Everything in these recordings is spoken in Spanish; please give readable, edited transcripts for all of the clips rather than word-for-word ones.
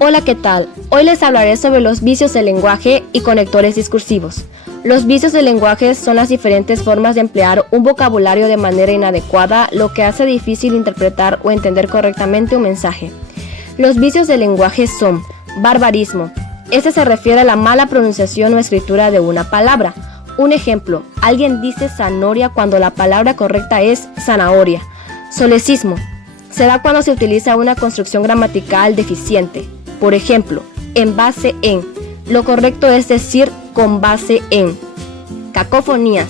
Hola, ¿qué tal? Hoy les hablaré sobre los vicios del lenguaje y conectores discursivos. Los vicios del lenguaje son las diferentes formas de emplear un vocabulario de manera inadecuada, lo que hace difícil interpretar o entender correctamente un mensaje. Los vicios del lenguaje son barbarismo. Este se refiere a la mala pronunciación o escritura de una palabra. Un ejemplo, alguien dice zanahoria cuando la palabra correcta es zanahoria. Solecismo. Se da cuando se utiliza una construcción gramatical deficiente. Por ejemplo, en base en. Lo correcto es decir con base en. Cacofonías.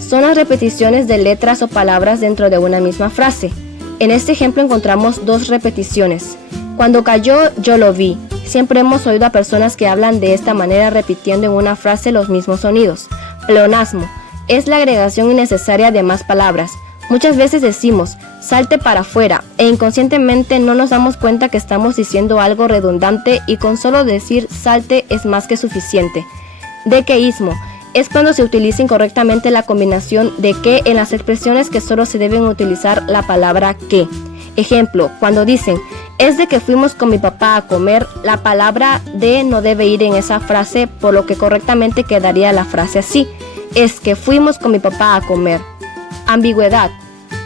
Son las repeticiones de letras o palabras dentro de una misma frase. En este ejemplo encontramos dos repeticiones. Cuando cayó, yo lo vi. Siempre hemos oído a personas que hablan de esta manera repitiendo en una frase los mismos sonidos. Pleonasmo. Es la agregación innecesaria de más palabras. Muchas veces decimos, salte para afuera, e inconscientemente no nos damos cuenta que estamos diciendo algo redundante y con solo decir salte es más que suficiente. Dequeísmo. Es cuando se utiliza incorrectamente la combinación de que en las expresiones que solo se deben utilizar la palabra que. Ejemplo, cuando dicen, es de que fuimos con mi papá a comer, la palabra de no debe ir en esa frase, por lo que correctamente quedaría la frase así, es que fuimos con mi papá a comer. Ambigüedad.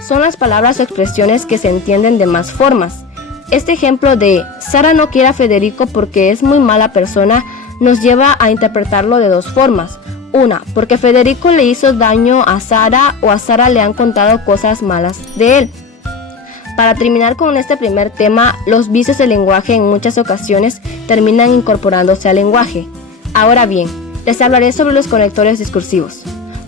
Son las palabras o expresiones que se entienden de más formas. Este ejemplo de Sara no quiere a Federico porque es muy mala persona nos lleva a interpretarlo de dos formas. Una, porque Federico le hizo daño a Sara o a Sara le han contado cosas malas de él. Para terminar con este primer tema, los vicios del lenguaje en muchas ocasiones terminan incorporándose al lenguaje. Ahora bien, les hablaré sobre los conectores discursivos.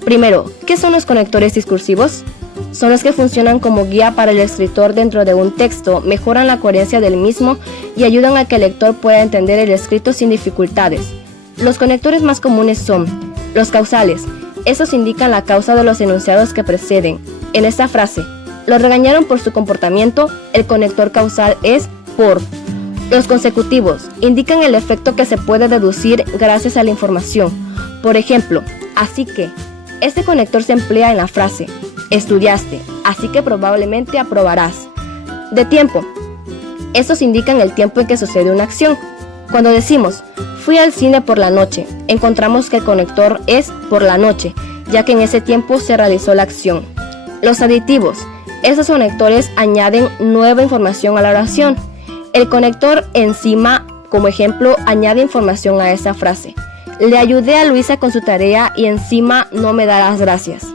Primero, ¿qué son los conectores discursivos? Son los que funcionan como guía para el escritor dentro de un texto, mejoran la coherencia del mismo y ayudan a que el lector pueda entender el escrito sin dificultades. Los conectores más comunes son los causales. Estos indican la causa de los enunciados que preceden. En esta frase, lo regañaron por su comportamiento, el conector causal es por. Los consecutivos indican el efecto que se puede deducir gracias a la información. Por ejemplo, así que. Este conector se emplea en la frase estudiaste, así que probablemente aprobarás. De tiempo. Estos indican el tiempo en que sucede una acción. Cuando decimos fui al cine por la noche, encontramos que el conector es por la noche, ya que en ese tiempo se realizó la acción. Los aditivos. Estos conectores añaden nueva información a la oración. El conector encima, como ejemplo, añade información a esa frase. Le ayudé a Luisa con su tarea y encima no me da las gracias.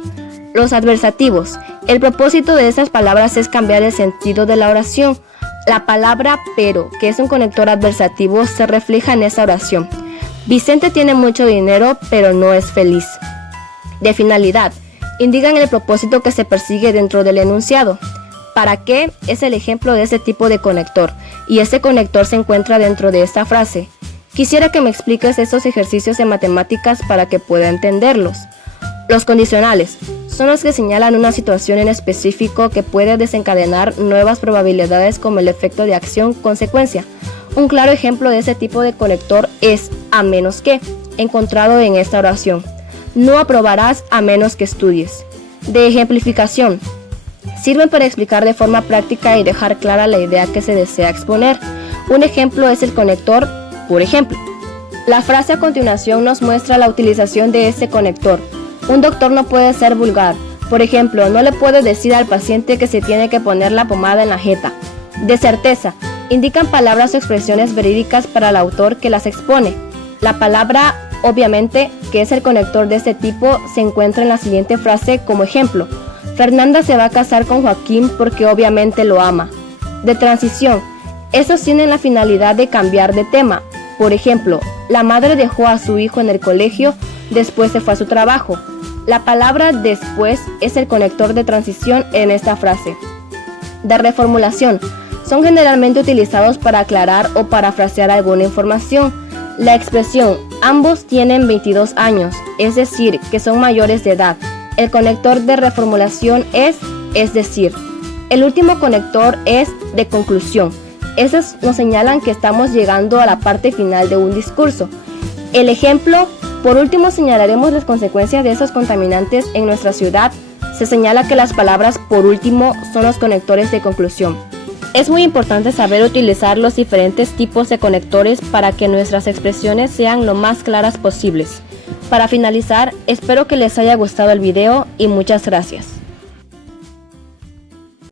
Los adversativos. El propósito de estas palabras es cambiar el sentido de la oración. La palabra pero, que es un conector adversativo, se refleja en esa oración. Vicente tiene mucho dinero, pero no es feliz. De finalidad. Indican el propósito que se persigue dentro del enunciado. ¿Para qué? Es el ejemplo de este tipo de conector, y este conector se encuentra dentro de esta frase. Quisiera que me expliques estos ejercicios de matemáticas para que pueda entenderlos. Los condicionales son los que señalan una situación en específico que puede desencadenar nuevas probabilidades como el efecto de acción-consecuencia. Un claro ejemplo de ese tipo de conector es a menos que, encontrado en esta oración. No aprobarás a menos que estudies. De ejemplificación. Sirven para explicar de forma práctica y dejar clara la idea que se desea exponer. Un ejemplo es el conector por ejemplo. La frase a continuación nos muestra la utilización de este conector. Un doctor no puede ser vulgar. Por ejemplo, no le puede decir al paciente que se tiene que poner la pomada en la jeta. De certeza. Indican palabras o expresiones verídicas para el autor que las expone. La palabra, obviamente, que es el conector de este tipo, se encuentra en la siguiente frase como ejemplo. Fernanda se va a casar con Joaquín porque obviamente lo ama. De transición. Estos tienen la finalidad de cambiar de tema. Por ejemplo, la madre dejó a su hijo en el colegio, después se fue a su trabajo. La palabra después es el conector de transición en esta frase. De reformulación. Son generalmente utilizados para aclarar o parafrasear alguna información. La expresión ambos tienen 22 años, es decir, que son mayores de edad. El conector de reformulación es decir. El último conector es de conclusión. Esos nos señalan que estamos llegando a la parte final de un discurso. El ejemplo, por último señalaremos las consecuencias de esos contaminantes en nuestra ciudad. Se señala que las palabras por último son los conectores de conclusión. Es muy importante saber utilizar los diferentes tipos de conectores para que nuestras expresiones sean lo más claras posibles. Para finalizar, espero que les haya gustado el video y muchas gracias.